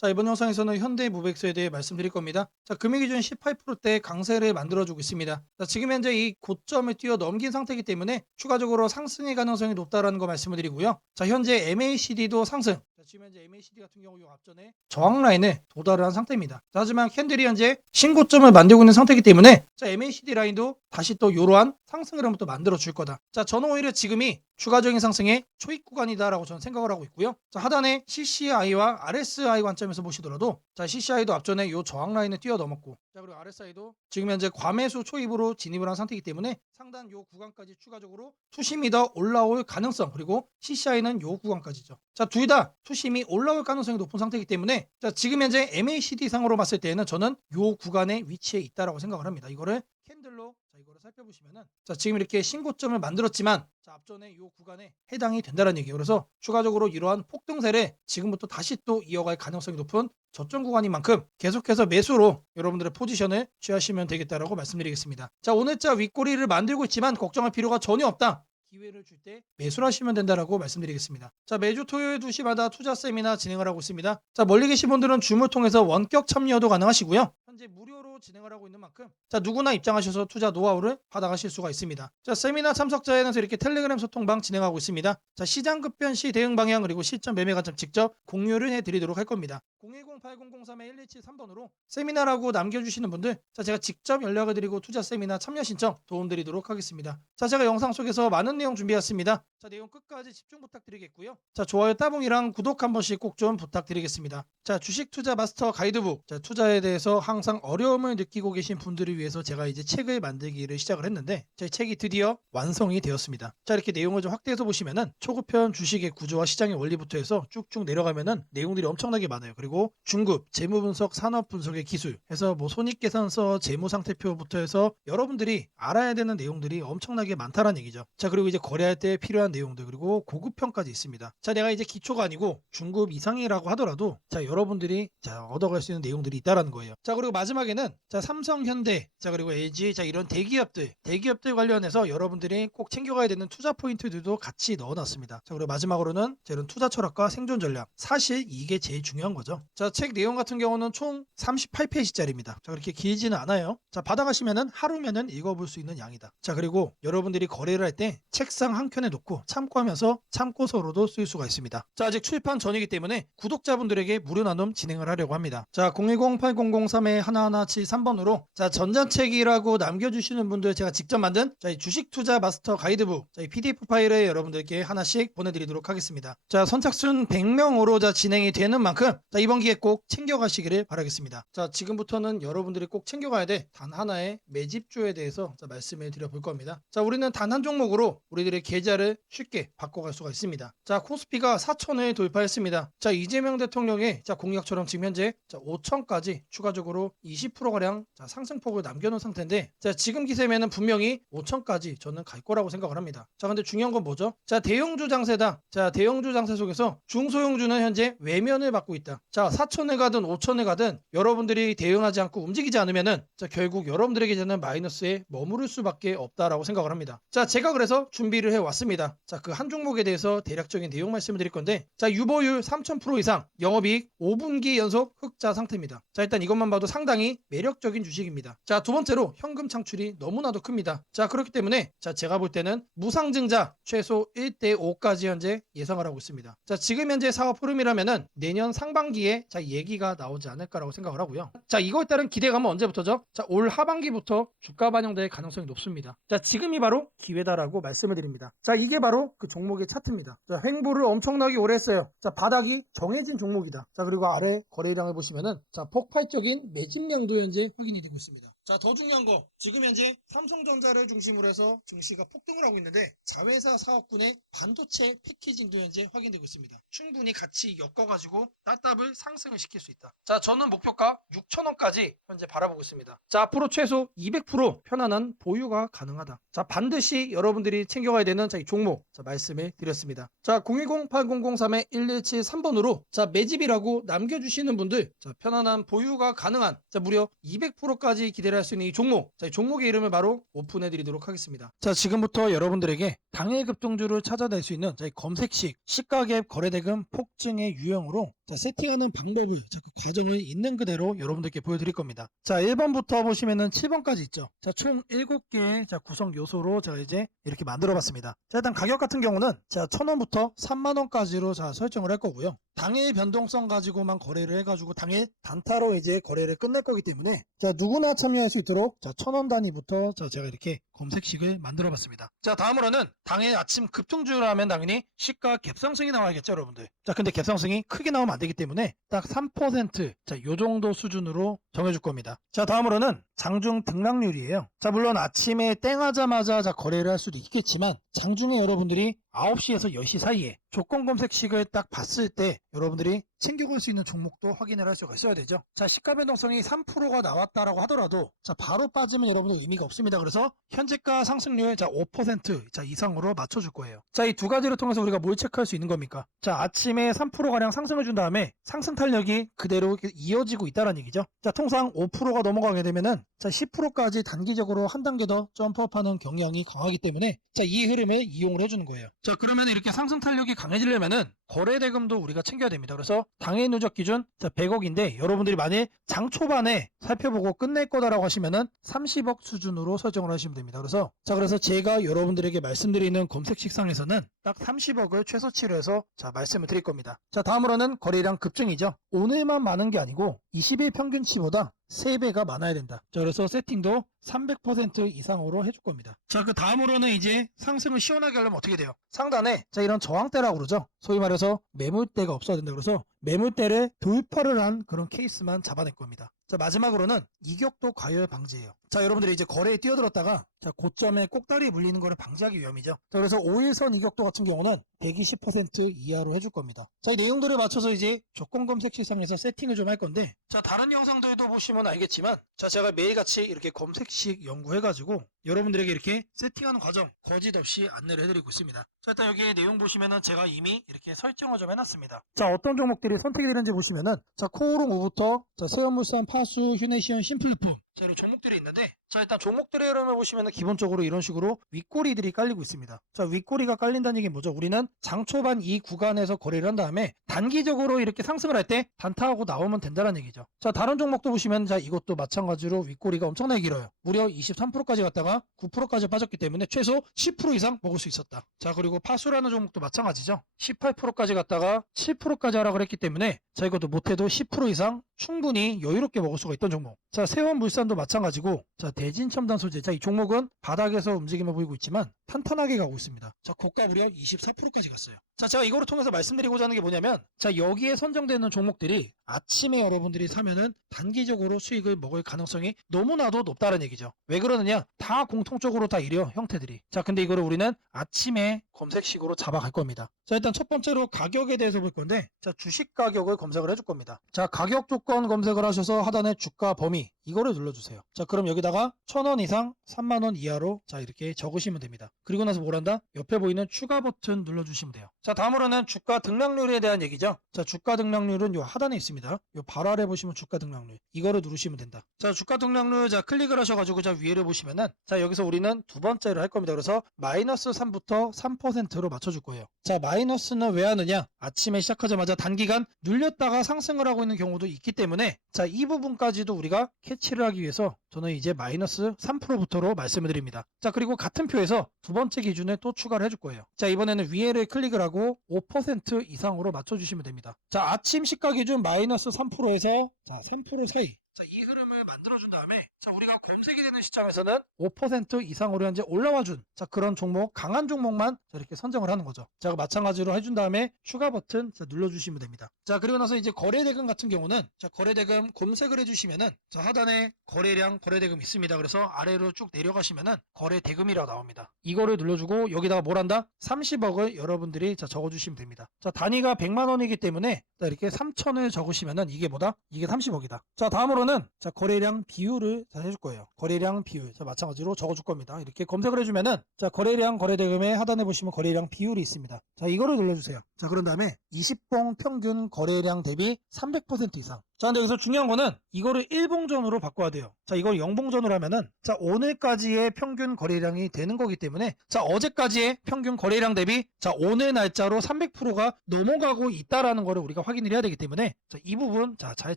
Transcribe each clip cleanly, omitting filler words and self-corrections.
자, 이번 영상에서는 현대무백서에 대해 말씀드릴 겁니다. 자, 금융기준 18%대 강세를 만들어주고 있습니다. 자, 지금 현재 이 고점을 뛰어넘긴 상태이기 때문에 추가적으로 상승의 가능성이 높다라는 거 말씀을 드리고요. 자, 현재 MACD도 상승. 자, 지금 현재 MACD 같은 경우 요 앞전에 저항 라인에 도달한 상태입니다. 자, 하지만 캔들이 현재 신고점을 만들고 있는 상태이기 때문에 자, MACD 라인도 다시 또 이러한 상승 흐름을 또 만들어 줄 거다. 자, 저는 오히려 지금이 추가적인 상승의 초입 구간이다라고 저는 생각을 하고 있고요. 자, 하단에 CCI와 RSI 관점에서 보시더라도 자, CCI도 앞전에 이 저항 라인을 뛰어넘었고, 자, 그리고 RSI도 지금 현재 과매수 초입으로 진입을 한 상태이기 때문에 상단 이 구간까지 추가적으로 투심이 더 올라올 가능성, 그리고 CCI는 이 구간까지죠. 자, 둘 다 투심이 올라올 가능성이 높은 상태이기 때문에 자, 지금 현재 MACD 상으로 봤을 때는 저는 이 구간에 위치해 있다라고 생각을 합니다. 이거를 캔들로 이거를 살펴보시면은 자, 지금 이렇게 신고점을 만들었지만 자, 앞전에 이 구간에 해당이 된다는 얘기예요. 그래서 추가적으로 이러한 폭등세를 지금부터 다시 또 이어갈 가능성이 높은 저점 구간인 만큼 계속해서 매수로 여러분들의 포지션을 취하시면 되겠다라고 말씀드리겠습니다. 자, 오늘자 윗꼬리를 만들고 있지만 걱정할 필요가 전혀 없다. 기회를 줄 때 매수를 하시면 된다라고 말씀드리겠습니다. 자, 매주 토요일 2시마다 투자 세미나 진행을 하고 있습니다. 자, 멀리 계신 분들은 줌을 통해서 원격 참여도 가능하시고요. 현재 무료로 진행을 하고 있는 만큼 자, 누구나 입장하셔서 투자 노하우를 받아가실 수가 있습니다. 자, 세미나 참석자에는 이렇게 텔레그램 소통방 진행하고 있습니다. 자, 시장 급변 시 대응 방향 그리고 시점 매매 관점 직접 공유를 해드리도록 할 겁니다. 010-8003-117-3번으로 세미나라고 남겨주시는 분들 자, 제가 직접 연락을 드리고 투자 세미나 참여 신청 도움드리도록 하겠습니다. 자, 제가 영상 속에서 많은 내용 준비했습니다. 자, 내용 끝까지 집중 부탁드리겠고요. 자, 좋아요 따봉이랑 구독 한 번씩 꼭 좀 부탁드리겠습니다. 자, 주식 투자 마스터 가이드북. 자, 투자에 대해서 항상 어려움을 느끼고 계신 분들을 위해서 제가 이제 책을 만들기를 시작을 했는데 제 책이 드디어 완성이 되었습니다. 자, 이렇게 내용을 좀 확대해서 보시면은 초급편 주식의 구조와 시장의 원리부터 해서 쭉쭉 내려가면은 내용들이 엄청나게 많아요. 그리고 중급, 재무 분석, 산업 분석의 기술 해서 뭐 손익계산서, 재무 상태표부터 해서 여러분들이 알아야 되는 내용들이 엄청나게 많다라는 얘기죠. 자, 그리고 이제 거래할 때 필요한 내용들 그리고 고급편까지 있습니다. 자, 내가 이제 기초가 아니고 중급 이상이라고 하더라도 자, 여러분들이 자, 얻어갈 수 있는 내용들이 있다라는 거예요. 자, 그리고 마지막에는 자, 삼성, 현대, 자, 그리고 LG, 자, 이런 대기업들 관련해서 여러분들이 꼭 챙겨가야 되는 투자 포인트들도 같이 넣어놨습니다. 자, 그리고 마지막으로는 자, 이런 투자 철학과 생존 전략. 사실 이게 제일 중요한 거죠. 자, 책 내용 같은 경우는 총 38페이지짜리입니다. 자, 그렇게 길지는 않아요. 자, 받아가시면은 하루면은 읽어볼 수 있는 양이다. 자, 그리고 여러분들이 거래를 할 때 책상 한 켠에 놓고 참고하면서 참고서로도 쓸 수가 있습니다. 자, 아직 출판 전이기 때문에 구독자분들에게 무료 나눔 진행을 하려고 합니다. 자, 010-8003-1173번으로 자, 전자책이라고 남겨주시는 분들 제가 직접 만든 자, 이 주식 투자 마스터 가이드북 자, 이 PDF 파일을 여러분들께 하나씩 보내드리도록 하겠습니다. 자, 선착순 100명으로 자, 진행이 되는 만큼 자, 이번 기회 꼭 챙겨가시기를 바라겠습니다. 자, 지금부터는 여러분들이 꼭 챙겨가야 돼 단 하나의 매집주에 대해서 자, 말씀을 드려볼 겁니다. 자, 우리는 단 한 종목으로 우리들의 계좌를 쉽게 바꿔갈 수가 있습니다. 자, 코스피가 4천을 돌파했습니다. 자, 이재명 대통령의 자, 공약처럼 지금 현재 자, 5천까지 추가적으로 20%가량 자, 상승폭을 남겨놓은 상태인데 자, 지금 기세면은 분명히 5천까지 저는 갈 거라고 생각을 합니다. 자, 근데 중요한 건 뭐죠? 자, 대형주 장세다. 자, 대형주 장세 속에서 중소형주는 현재 외면을 받고 있다. 자, 4천을 가든 5천을 가든 여러분들이 대응하지 않고 움직이지 않으면은 자, 결국 여러분들에게 저는 마이너스에 머무를 수밖에 없다라고 생각을 합니다. 자, 제가 그래서 준비를 해왔습니다. 자, 그 한 종목에 대해서 대략적인 내용 말씀을 드릴 건데 자, 유보율 3000% 이상, 영업이익 5분기 연속 흑자 상태입니다. 자, 일단 이것만 봐도 상당히 매력적인 주식입니다. 자, 두 번째로 현금 창출이 너무나도 큽니다. 자, 그렇기 때문에 자, 제가 볼 때는 무상증자 최소 1대5까지 현재 예상을 하고 있습니다. 자, 지금 현재 사업 흐름이라면은 내년 상반기에 자, 얘기가 나오지 않을까라고 생각을 하고요. 자, 이거에 따른 기대감은 언제부터죠? 자, 올 하반기부터 주가 반영될 가능성이 높습니다. 자, 지금이 바로 기회다라고 말씀을 드립니다. 자, 이게 바로 그 종목의 차트입니다. 자, 횡보를 엄청나게 오래 했어요. 자, 바닥이 정해진 종목이다. 자, 그리고 아래 거래량을 보시면은 자, 폭발적인 매집량도 현재 확인이 되고 있습니다. 자, 더 중요한 거 지금 현재 삼성전자를 중심으로 해서 증시가 폭등을 하고 있는데 자회사 사업군의 반도체 패키징도 현재 확인되고 있습니다. 충분히 같이 엮어가지고 따따블 상승을 시킬 수 있다. 자, 저는 목표가 6천원까지 현재 바라보고 있습니다. 자, 앞으로 최소 200% 편안한 보유가 가능하다. 자, 반드시 여러분들이 챙겨가야 되는 자, 이 종목 자, 말씀을 드렸습니다. 자, 010-8003-117-3번으로 자, 매집이라고 남겨주시는 분들 자, 편안한 보유가 가능한 자, 무려 200%까지 기대를 거래할 수 있는 이 종목, 자, 이 종목의 이름을 바로 오픈해 드리도록 하겠습니다. 자, 지금부터 여러분들에게 당일 급등주를 찾아낼 수 있는 자, 이 검색식 시가갭 거래대금 폭증의 유형으로 자, 세팅하는 방법을 자, 그 과정을 있는 그대로 여러분들께 보여드릴 겁니다. 자, 1번부터 보시면은 7번까지 있죠. 자, 총 7개의 자, 구성 요소로 제가 이제 이렇게 만들어 봤습니다. 자, 일단 가격 같은 경우는 자, 1,000원부터 3만원까지로 자, 설정을 할 거고요. 당일 변동성 가지고만 거래를 해가지고 당일 단타로 이제 거래를 끝낼 거기 때문에 자, 누구나 참여할 수 있도록 자, 1,000원 단위부터 자, 제가 이렇게 검색식을 만들어 봤습니다. 자, 다음으로는 당일 아침 급등주를 하면 당연히 시가 갭상승이 나와야겠죠, 여러분들. 자, 근데 갭상승이 크게 나오면 안 되기 때문에 딱 3% 자, 요 정도 수준으로 정해줄 겁니다. 자, 다음으로는 장중 등락률이에요. 자, 물론 아침에 땡하자마자 자, 거래를 할 수도 있겠지만 장중에 여러분들이 9시에서 10시 사이에 조건 검색식을 딱 봤을 때 여러분들이 챙겨갈 수 있는 종목도 확인을 할 수가 있어야 되죠. 자, 시가 변동성이 3%가 나왔다라고 하더라도 자, 바로 빠지면 여러분들 의미가 없습니다. 그래서 현재가 상승률 자, 5% 자, 이상으로 맞춰줄 거예요. 자, 이 두 가지를 통해서 우리가 뭘 체크할 수 있는 겁니까? 자, 아침에 3%가량 상승을 준 다음에 상승 탄력이 그대로 이어지고 있다는 얘기죠. 자, 통상 5%가 넘어가게 되면은 자, 10%까지 단기적으로 한 단계 더 점프업하는 경향이 강하기 때문에 자, 이 흐름을 이용을 해주는 거예요. 자, 그러면 이렇게 상승 탄력이 강해지려면은 거래대금도 우리가 챙겨야 됩니다. 그래서 당일 누적 기준 자, 100억인데 여러분들이 만일 장 초반에 살펴보고 끝낼 거다라고 하시면은 30억 수준으로 설정을 하시면 됩니다. 그래서 제가 여러분들에게 말씀드리는 검색식상에서는 딱 30억을 최소치로 해서 자, 말씀을 드릴 겁니다. 자, 다음으로는 거래량 급증이죠. 오늘만 많은 게 아니고 20일 평균치보다 3배가 많아야 된다. 자, 그래서 세팅도 300% 이상으로 해줄 겁니다. 자, 그 다음으로는 이제 상승을 시원하게 하려면 어떻게 돼요? 상단에 자, 이런 저항대라고 그러죠. 소위 말해서 매물대가 없어야 된다. 그래서 매물대를 돌파를 한 그런 케이스만 잡아낼 겁니다. 자, 마지막으로는 이격도 과열 방지예요. 자, 여러분들이 이제 거래에 뛰어들었다가 자, 고점에 꼭다리 물리는 거를 방지하기 위함이죠. 자, 그래서 5일선 이격도 같은 경우는 120% 이하로 해줄 겁니다. 자, 이 내용들을 맞춰서 이제 조건 검색 시상에서 세팅을 좀 할 건데 자, 다른 영상들도 보시면 알겠지만 자, 제가 매일같이 이렇게 검색식 연구해가지고 여러분들에게 이렇게 세팅하는 과정 거짓 없이 안내를 해드리고 있습니다. 자, 일단 여기 내용 보시면은 제가 이미 이렇게 설정을 좀 해놨습니다. 자, 어떤 종목들이 선택이 되는지 보시면은 자, 코오롱 5부터 자, 세원물산, 파수, 휴네시온, 심플루품 자, 이런 종목들이 있는데 자, 일단 종목들의 흐름을 보시면은 기본적으로 이런 식으로 윗꼬리들이 깔리고 있습니다. 자, 윗꼬리가 깔린다는 얘기는 뭐죠? 우리는 장 초반 이 구간에서 거래를 한 다음에 단기적으로 이렇게 상승을 할 때 단타하고 나오면 된다는 얘기죠. 자, 다른 종목도 보시면 자, 이것도 마찬가지로 윗꼬리가 엄청나게 길어요. 무려 23%까지 갔다가 9%까지 빠졌기 때문에 최소 10% 이상 먹을 수 있었다. 자, 그리고 파수라는 종목도 마찬가지죠. 18%까지 갔다가 7%까지 하락을 했기 때문에 자, 이것도 못해도 10% 이상 충분히 여유롭게 먹을 수가 있던 종목. 자, 세원물산도 마찬가지고 자, 대진첨단 소재. 자, 이 종목은 바닥에서 움직임을 보이고 있지만 탄탄하게 가고 있습니다. 자, 고가 무려 24%까지 갔어요. 자, 제가 이거를 통해서 말씀드리고자 하는 게 뭐냐면 자, 여기에 선정되는 종목들이 아침에 여러분들이 사면은 단기적으로 수익을 먹을 가능성이 너무나도 높다는 얘기죠. 왜 그러느냐? 다 공통적으로 다 이래요, 형태들이. 자, 근데 이거를 우리는 아침에 검색식으로 잡아갈 겁니다. 자, 일단 첫 번째로 가격에 대해서 볼 건데 자, 주식 가격을 검색을 해줄 겁니다. 자, 가격 조건 검색을 하셔서 하단에 주가 범위 이거를 눌러주세요. 자, 그럼 여기다가 1,000원 이상 3만원 이하로 자, 이렇게 적으시면 됩니다. 그리고 나서 뭘 한다? 옆에 보이는 추가 버튼 눌러주시면 돼요. 자, 다음으로는 주가 등락률에 대한 얘기죠. 자, 주가 등락률은 요 하단에 있습니다. 요 바로 아래 보시면 주가 등락률 이거를 누르시면 된다. 자, 주가 등락률 자, 클릭을 하셔가지고 자, 위에를 보시면은 자, 여기서 우리는 두 번째를 할 겁니다. 그래서 마이너스 3부터 3%로 맞춰줄 거예요. 자, 마이너스는 왜 하느냐? 아침에 시작하자마자 단기간 눌렸다가 상승을 하고 있는 경우도 있기 때문에 자, 이 부분까지도 우리가 캐치를 하기 위해서 저는 이제 마이너스 3%부터로 말씀을 드립니다. 자, 그리고 같은 표에서 두 번째 기준에 또 추가를 해줄 거예요. 자, 이번에는 위에를 클릭을 하고 5% 이상으로 맞춰주시면 됩니다. 자, 아침 시가 기준 마이너스 3%에서 자, 3% 사이. 자, 이 흐름을 만들어준 다음에 자, 우리가 검색이 되는 시점에서는 5% 이상으로 현재 올라와준 자, 그런 종목, 강한 종목만 자, 이렇게 선정을 하는 거죠. 자, 마찬가지로 해준 다음에 추가 버튼 자, 눌러주시면 됩니다. 자, 그리고 나서 이제 거래대금 같은 경우는 자, 거래대금 검색을 해주시면은 자, 하단에 거래량 거래대금 있습니다. 그래서 아래로 쭉 내려가시면은 거래대금이라고 나옵니다. 이거를 눌러주고 여기다가 뭘 한다? 30억을 여러분들이 자, 적어주시면 됩니다. 자, 단위가 100만 원이기 때문에 자, 이렇게 3천을 적으시면은 이게 뭐다? 이게 30억이다. 자, 다음으로는 자, 거래량 비율을 자, 해줄 거예요. 거래량 비율. 자, 마찬가지로 적어줄 겁니다. 이렇게 검색을 해주면은 자, 거래량 거래대금의 하단에 보시면 거래량 비율이 있습니다. 자, 이거를 눌러주세요. 자, 그런 다음에 20봉 평균 거래량 대비 300% 이상. 자, 근데 여기서 중요한 거는 이거를 일봉전으로 바꿔야 돼요. 자, 이걸 영봉전으로 하면은 자, 오늘까지의 평균 거래량이 되는 거기 때문에 자, 어제까지의 평균 거래량 대비 자, 오늘 날짜로 300%가 넘어가고 있다라는 거를 우리가 확인을 해야 되기 때문에 자, 이 부분 자, 잘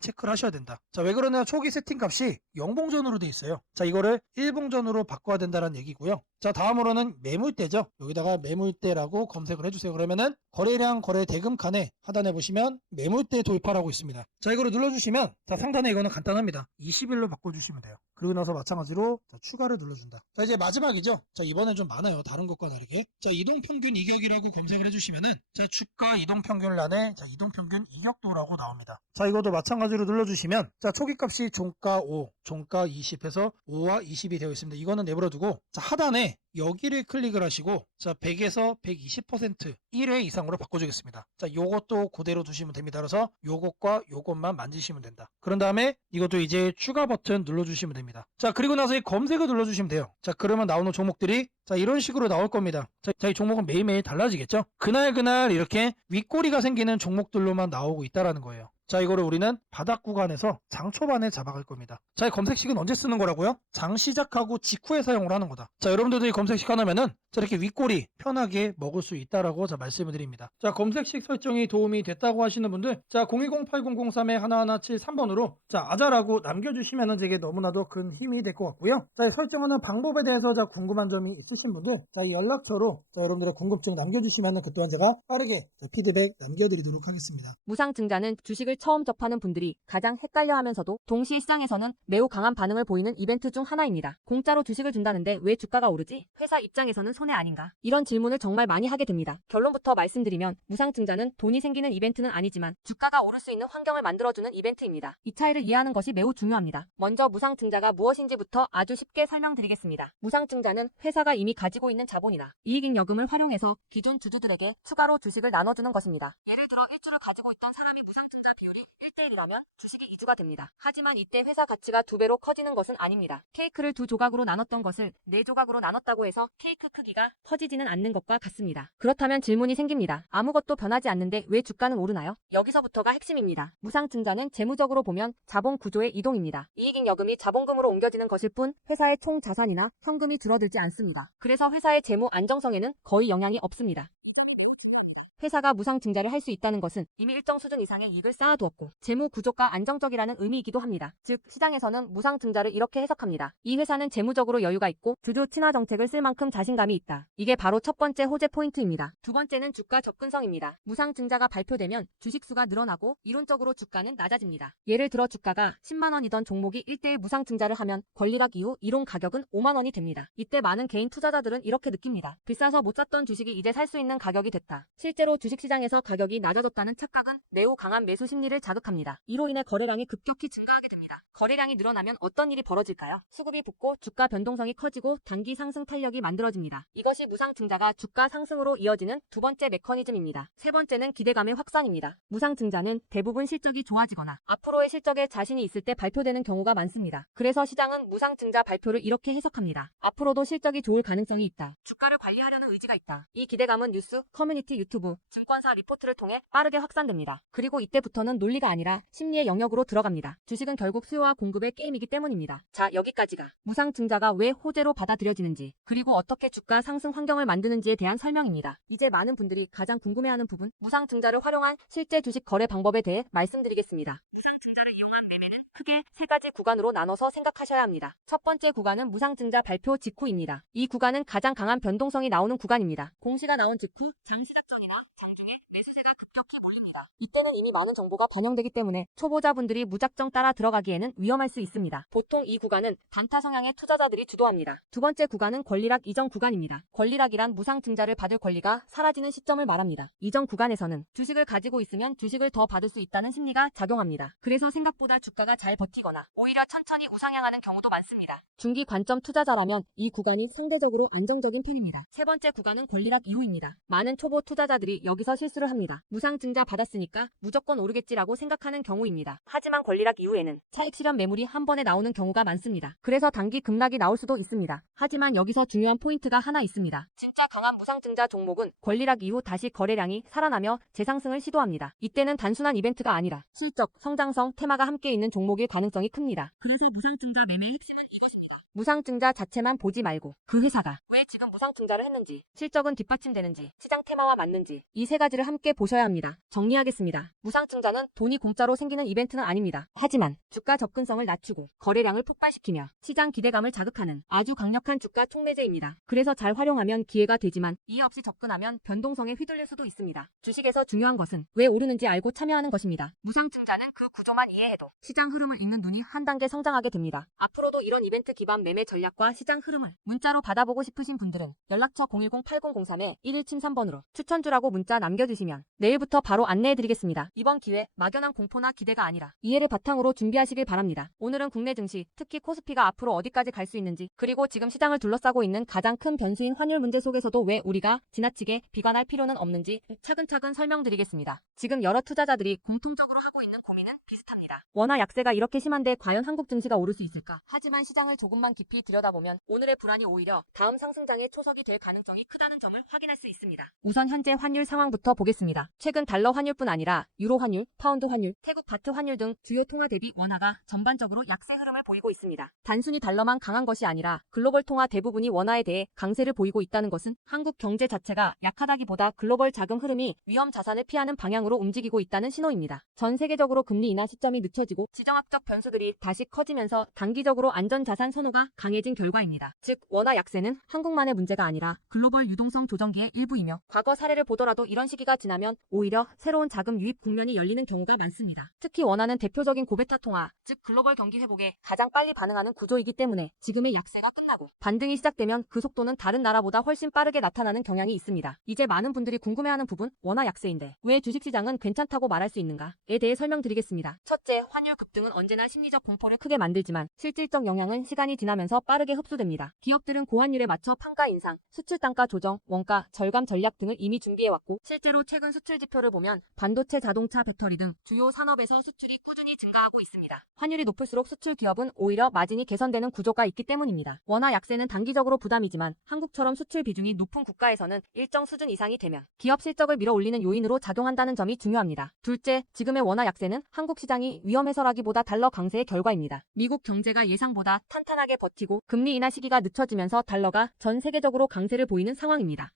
체크를 하셔야 된다. 자, 왜 그러냐? 초기 세팅 값이 영봉전으로 돼 있어요. 자, 이거를 일봉전으로 바꿔야 된다는 얘기고요. 자, 다음으로는 매물대죠. 여기다가 매물대라고 검색을 해주세요. 그러면은 거래량 거래 대금 칸에 하단에 보시면 매물대 돌파라고 있습니다. 자, 이거를 눌러주시면 자, 상단에 이거는 간단합니다. 20일로 바꿔주시면 돼요. 그리고 나서 마찬가지로 자, 추가를 눌러준다. 자, 이제 마지막이죠. 자, 이번엔 좀 많아요. 다른 것과 다르게. 자, 이동평균 이격이라고 검색을 해주시면은 자, 주가 이동평균란에 자, 이동평균 이격도라고 나옵니다. 자, 이것도 마찬가지로 눌러주시면 자, 초기값이 종가 5, 종가 20해서 5와 20이 되어 있습니다. 이거는 내버려두고 자, 하단에 여기를 클릭을 하시고 자, 100에서 120% 1회 이상으로 바꿔주겠습니다. 자, 요것도 그대로 두시면 됩니다. 그래서 요것과 요것만 만지시면 된다. 그런 다음에 이것도 이제 추가 버튼 눌러주시면 됩니다. 자, 그리고 나서 이 검색을 눌러주시면 돼요. 자, 그러면 나오는 종목들이 자, 이런 식으로 나올 겁니다. 자, 이 종목은 매일매일 달라지겠죠? 그날 이렇게 윗꼬리가 생기는 종목들로만 나오고 있다라는 거예요. 자, 이거를 우리는 바닥 구간에서 장 초반에 잡아갈 겁니다. 자, 이 검색식은 언제 쓰는 거라고요? 장 시작하고 직후에 사용을 하는 거다. 자, 여러분들도 이 검색식 하나면은 자, 이렇게 윗꼬리 편하게 먹을 수 있다라고 자, 말씀을 드립니다. 자, 검색식 설정이 도움이 됐다고 하시는 분들 자, 010-8003-1173번으로 자, 아자라고 남겨주시면은 제게 너무나도 큰 힘이 될 것 같고요. 자, 이 설정하는 방법에 대해서 자, 궁금한 점이 있으신 분들 자, 이 연락처로 자, 여러분들의 궁금증 남겨주시면은 그 또한 제가 빠르게 자, 피드백 남겨드리도록 하겠습니다. 무상증자는 주식을 처음 접하는 분들이 가장 헷갈려하면서도 동시에 시장에서는 매우 강한 반응을 보이는 이벤트 중 하나입니다. 공짜로 주식을 준다는데 왜 주가가 오르지? 회사 입장에서는 손해 아닌가? 이런 질문을 정말 많이 하게 됩니다. 결론부터 말씀드리면 무상증자는 돈이 생기는 이벤트는 아니지만 주가가 오를 수 있는 환경을 만들어주는 이벤트입니다. 이 차이를 이해하는 것이 매우 중요합니다. 먼저 무상증자가 무엇인지부터 아주 쉽게 설명드리겠습니다. 무상증자는 회사가 이미 가지고 있는 자본이나 이익잉여금을 활용해서 기존 주주들에게 추가로 주식을 나눠주는 것입니다. 예를 들어 1주를 가지고 있던 사람이 무상증자 비율이 1대1이라면 주식이 2주가 됩니다. 하지만 이때 회사 가치가 2배로 커지는 것은 아닙니다. 케이크를 2조각으로 나눴던 것을 4조각으로 나눴다고 해서 케이크 크기가 커지지는 않는 것과 같습니다. 그렇다면 질문이 생깁니다. 아무것도 변하지 않는데 왜 주가는 오르나요? 여기서부터가 핵심입니다. 무상증자는 재무적으로 보면 자본 구조의 이동입니다. 이익잉여금이 자본금으로 옮겨지는 것일 뿐 회사의 총 자산이나 현금이 줄어들지 않습니다. 그래서 회사의 재무 안정성에는 거의 영향이 없습니다. 회사가 무상증자를 할 수 있다는 것은 이미 일정 수준 이상의 이익을 쌓아두었고 재무 구조가 안정적이라는 의미이기도 합니다. 즉 시장에서는 무상증자를 이렇게 해석합니다. 이 회사는 재무적으로 여유가 있고 주주 친화 정책을 쓸 만큼 자신감이 있다. 이게 바로 첫 번째 호재 포인트입니다. 두 번째는 주가 접근성입니다. 무상증자가 발표되면 주식수가 늘어나고 이론적으로 주가는 낮아집니다. 예를 들어 주가가 10만원이던 종목이 1대1 무상증자를 하면 권리락 이후 이론 가격은 5만원이 됩니다. 이때 많은 개인 투자자들은 이렇게 느낍니다. 비싸서 못 샀던 주식이 이제 살 수 있는 가격이 됐다. 실제로 주식시장에서 가격이 낮아졌다는 착각은 매우 강한 매수 심리를 자극합니다. 이로 인해 거래량이 급격히 증가하게 됩니다. 거래량이 늘어나면 어떤 일이 벌어질까요? 수급이 붙고 주가 변동성이 커지고 단기 상승 탄력이 만들어집니다. 이것이 무상증자가 주가 상승으로 이어지는 두 번째 메커니즘입니다. 세 번째는 기대감의 확산입니다. 무상증자는 대부분 실적이 좋아지거나 앞으로의 실적에 자신이 있을 때 발표되는 경우가 많습니다. 그래서 시장은 무상증자 발표를 이렇게 해석합니다. 앞으로도 실적이 좋을 가능성이 있다. 주가를 관리하려는 의지가 있다. 이 기대감은 뉴스, 커뮤니티, 유튜브, 증권사 리포트를 통해 빠르게 확산됩니다. 그리고 이때부터는 논리가 아니라 심리의 영역으로 들어갑니다. 주식은 결국 수요와 공급의 게임이기 때문입니다. 자, 여기까지가 무상증자가 왜 호재로 받아들여지는지 그리고 어떻게 주가 상승 환경을 만드는지에 대한 설명입니다. 이제 많은 분들이 가장 궁금해하는 부분 무상증자를 활용한 실제 주식 거래 방법에 대해 말씀드리겠습니다. 무상증자를 이용한 매매는 크게 세 가지 구간으로 나눠서 생각하셔야 합니다. 첫 번째 구간은 무상증자 발표 직후입니다. 이 구간은 가장 강한 변동성이 나오는 구간입니다. 공시가 나온 직후 장 시작 전이나 장중에 매수세가 급격히 몰립니다. 이때는 이미 많은 정보가 반영되기 때문에 초보자분들이 무작정 따라 들어가기에는 위험할 수 있습니다. 보통 이 구간은 단타 성향의 투자자들이 주도합니다. 두 번째 구간은 권리락 이전 구간입니다. 권리락이란 무상증자를 받을 권리가 사라지는 시점을 말합니다. 이전 구간에서는 주식을 가지고 있으면 주식을 더 받을 수 있다는 심리가 작용합니다. 그래서 생각보다 주가가 잘 잘 버티거나 오히려 천천히 우상향하는 경우도 많습니다. 중기 관점 투자자라면 이 구간이 상대적으로 안정적인 편입니다. 세 번째 구간은 권리락 이후입니다. 많은 초보 투자자들이 여기서 실수를 합니다. 무상증자 받았으니까 무조건 오르겠지라고 생각하는 경우입니다. 하지만 권리락 이후에는 차익 실현 매물이 한 번에 나오는 경우가 많습니다. 그래서 단기 급락이 나올 수도 있습니다. 하지만 여기서 중요한 포인트가 하나 있습니다. 진짜 강한 무상증자 종목은 권리락 이후 다시 거래량이 살아나며 재상승을 시도합니다. 이때는 단순한 이벤트가 아니라 실적, 성장성, 테마가 함께 있는 종목일 가능성이 큽니다. 그래서 무상증자 매매의 핵심은 이것입니다. 무상증자 자체만 보지 말고 그 회사가 왜 지금 무상증자를 했는지, 실적은 뒷받침되는지, 시장 테마와 맞는지 이 세 가지를 함께 보셔야 합니다. 정리하겠습니다. 무상증자는 돈이 공짜로 생기는 이벤트는 아닙니다. 하지만 주가 접근성을 낮추고 거래량을 폭발시키며 시장 기대감을 자극하는 아주 강력한 주가 촉매제입니다. 그래서 잘 활용하면 기회가 되지만 이해 없이 접근하면 변동성에 휘둘릴 수도 있습니다. 주식에서 중요한 것은 왜 오르는지 알고 참여하는 것입니다. 무상증자는 그 구조만 이해해도 시장 흐름을 읽는 눈이 한 단계 성장하게 됩니다. 앞으로도 이런 이벤트 기반 매매 전략과 시장 흐름을 문자로 받아보고 싶으신 분들은 연락처 010-8003-1173번으로 추천주라고 문자 남겨주시면 내일부터 바로 안내해드리겠습니다. 이번 기회 막연한 공포나 기대가 아니라 이해를 바탕으로 준비하시길 바랍니다. 오늘은 국내 증시, 특히 코스피가 앞으로 어디까지 갈 수 있는지, 그리고 지금 시장을 둘러싸고 있는 가장 큰 변수인 환율 문제 속에서도 왜 우리가 지나치게 비관할 필요는 없는지 차근차근 설명드리겠습니다. 지금 여러 투자자들이 공통적으로 하고 있는 고민은 비슷합니다. 원화 약세가 이렇게 심한데 과연 한국 증시가 오를 수 있을까? 하지만 시장을 조금만 깊이 들여다보면 오늘의 불안이 오히려 다음 상승장의 초석이 될 가능성이 크다는 점을 확인할 수 있습니다. 우선 현재 환율 상황부터 보겠습니다. 최근 달러 환율뿐 아니라 유로 환율, 파운드 환율, 태국 바트 환율 등 주요 통화 대비 원화가 전반적으로 약세 흐름을 보이고 있습니다. 단순히 달러만 강한 것이 아니라 글로벌 통화 대부분이 원화에 대해 강세를 보이고 있다는 것은 한국 경제 자체가 약하다기보다 글로벌 자금 흐름이 위험 자산을 피하는 방향으로 움직이고 있다는 신호입니다. 전 세계적으로 금리 인하 시점이 늦춰지고 지정학적 변수들이 다시 커지면서 단기적으로 안전자산 선호가 강해진 결과입니다. 즉 원화 약세는 한국만의 문제가 아니라 글로벌 유동성 조정기의 일부이며 과거 사례를 보더라도 이런 시기가 지나면 오히려 새로운 자금 유입 국면이 열리는 경우가 많습니다. 특히 원화는 대표적인 고베타 통화, 즉 글로벌 경기 회복에 가장 빨리 반응하는 구조이기 때문에 지금의 약세가 끝나고 반등이 시작되면 그 속도는 다른 나라보다 훨씬 빠르게 나타나는 경향이 있습니다. 이제 많은 분들이 궁금해하는 부분, 원화 약세인데 왜 주식시장은 괜찮다고 말할 수 있는가에 대해 설명드리겠습니다. 첫째, 환율 급등은 언제나 심리적 공포를 크게 만들지만 실질적 영향은 시간이 지나면서 빠르게 흡수됩니다. 기업들은 고환율에 맞춰 판가 인상, 수출 단가 조정, 원가 절감 전략 등을 이미 준비해왔고 실제로 최근 수출 지표를 보면 반도체, 자동차, 배터리 등 주요 산업에서 수출이 꾸준히 증가하고 있습니다. 환율이 높을수록 수출 기업은 오히려 마진이 개선되는 구조가 있기 때문입니다. 원화 약세는 단기적으로 부담이지만 한국처럼 수출 비중이 높은 국가에서는 일정 수준 이상이 되면 기업 실적을 밀어올리는 요인으로 작용한다는 점이 중요합니다. 둘째, 지금의 원화 약세는 한국 시장이 위험해서라기보다 달러 강세의 결과입니다. 미국 경제가 예상보다 탄탄하게 버티고 금리 인하 시기가 늦춰지면서 달러가 전 세계적으로 강세를 보이는 상황입니다.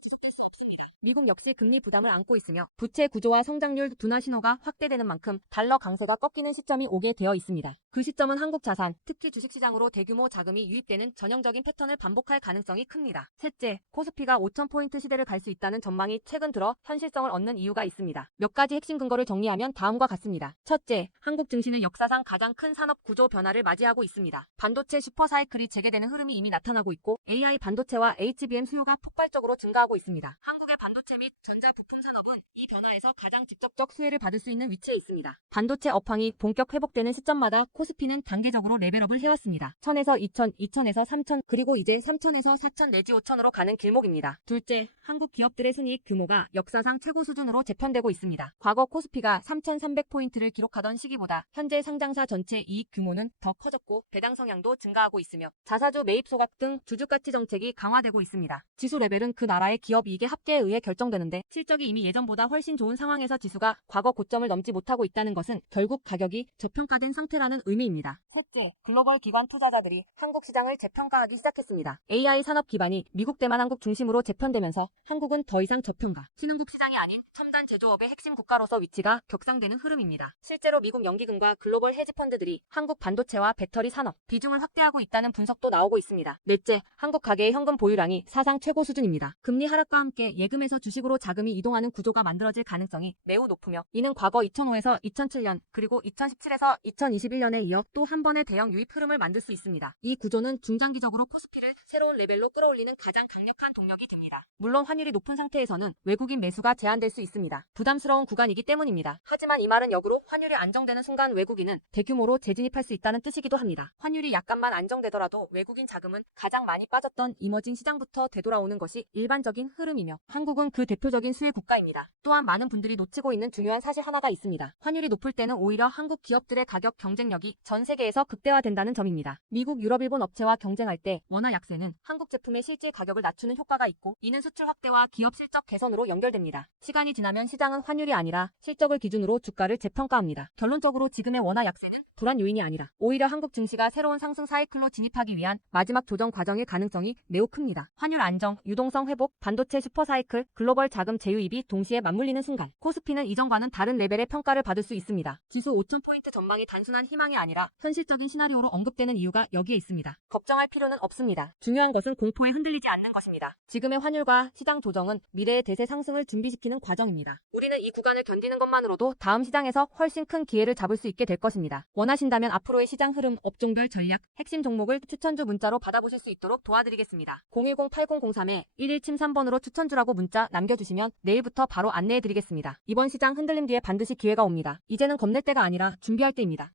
지속될 수 없습니다. 미국 역시 금리 부담을 안고 있으며 부채 구조와 성장률 둔화 신호가 확대되는 만큼 달러 강세가 꺾이는 시점이 오게 되어 있습니다. 그 시점은 한국 자산, 특히 주식시장으로 대규모 자금이 유입되는 전형적인 패턴을 반복할 가능성이 큽니다. 셋째, 코스피가 5,000포인트 시대를 갈 수 있다는 전망이 최근 들어 현실성을 얻는 이유가 있습니다. 몇 가지 핵심 근거를 정리하면 다음과 같습니다. 첫째, 한국 증시는 역사상 가장 큰 산업 구조 변화를 맞이하고 있습니다. 반도체 슈퍼사이클이 재개되는 흐름이 이미 나타나고 있고 AI 반도체와 HBM 수요가 폭발적으로 증가하고 있습니다. 한국의 반도체 및 전자 부품 산업은 이 변화에서 가장 직접적 수혜를 받을 수 있는 위치에 있습니다. 반도체 업황이 본격 회복되는 시점마다 코스피는 단계적으로 레벨업을 해왔습니다. 1000에서 2000, 2000에서 3000, 그리고 이제 3000에서 4000 내지 5000으로 가는 길목입니다. 둘째, 한국 기업들의 순이익 규모가 역사상 최고 수준으로 재편되고 있습니다. 과거 코스피가 3300포인트를 기록하던 시기보다 현재 상장사 전체 이익 규모는 더 커졌고 배당 성향도 증가하고 있으며 자사주 매입 소각 등 주주가치 정책이 강화되고 있습니다. 지수 레벨은 그 나라의 기업 이익의 합계에 의해 결정되는데 실적이 이미 예전보다 훨씬 좋은 상황에서 지수가 과거 고점을 넘지 못하고 있다는 것은 결국 가격이 저평가된 상태라는 의미입니다. 셋째, 글로벌 기관 투자자들이 한국 시장을 재평가하기 시작했습니다. AI 산업 기반이 미국 대만 한국 중심으로 재편되면서 한국은 더 이상 저평가, 신흥국 시장이 아닌 첨단 제조업의 핵심 국가로서 위치가 격상되는 흐름입니다. 실제로 미국 연기금과 글로벌 헤지펀드들이 한국 반도체와 배터리 산업 비중을 확대하고 있다는 분석도 나오고 있습니다. 넷째, 한국 가계의 현금 보유량이 사상 최고 수준입니다. 금리 하락과 함께 예금에서 환율에서 주식으로 자금이 이동하는 구조가 만들어질 가능성이 매우 높으며 이는 과거 2005에서 2007년 그리고 2017에서 2021년에 이어 또 한 번의 대형 유입 흐름을 만들 수 있습니다. 이 구조는 중장기적으로 코스피를 새로운 레벨로 끌어올리는 가장 강력한 동력이 됩니다. 물론 환율이 높은 상태에서는 외국인 매수가 제한될 수 있습니다. 부담스러운 구간이기 때문입니다. 하지만 이 말은 역으로 환율이 안정되는 순간 외국인은 대규모로 재진입할 수 있다는 뜻이기도 합니다. 환율이 약간만 안정되더라도 외국인 자금은 가장 많이 빠졌던 이머징 시장부터 되돌아오는 것이 일반적인 흐름이며 한국은 그 대표적인 수혜 국가입니다. 또한 많은 분들이 놓치고 있는 중요한 사실 하나가 있습니다. 환율이 높을 때는 오히려 한국 기업들의 가격 경쟁력이 전 세계에서 극대화된다는 점입니다. 미국, 유럽, 일본 업체와 경쟁할 때 원화 약세는 한국 제품의 실질 가격을 낮추는 효과가 있고 이는 수출 확대와 기업 실적 개선으로 연결됩니다. 시간이 지나면 시장은 환율이 아니라 실적을 기준으로 주가를 재평가합니다. 결론적으로 지금의 원화 약세는 불안 요인이 아니라 오히려 한국 증시가 새로운 상승 사이클로 진입하기 위한 마지막 조정 과정일 가능성이 매우 큽니다. 환율 안정, 유동성 회복, 반도체 슈퍼사이클, 글로벌 자금 재유입이 동시에 맞물리는 순간 코스피는 이전과는 다른 레벨의 평가를 받을 수 있습니다. 지수 5,000포인트 전망이 단순한 희망이 아니라 현실적인 시나리오로 언급되는 이유가 여기에 있습니다. 걱정할 필요는 없습니다. 중요한 것은 공포에 흔들리지 않는 것입니다. 지금의 환율과 시장 조정은 미래의 대세 상승을 준비시키는 과정입니다. 우리는 이 구간을 견디는 것만으로도 다음 시장에서 훨씬 큰 기회를 잡을 수 있게 될 것입니다. 원하신다면 앞으로의 시장 흐름, 업종별 전략, 핵심 종목을 추천주 문자로 받아보실 수 있도록 도와드리겠습니다. 010-8003-1173번으로 추천주라고 문자 남겨주시면 내일부터 바로 안내해드리겠습니다. 이번 시장 흔들림 뒤에 반드시 기회가 옵니다. 이제는 겁낼 때가 아니라 준비할 때입니다.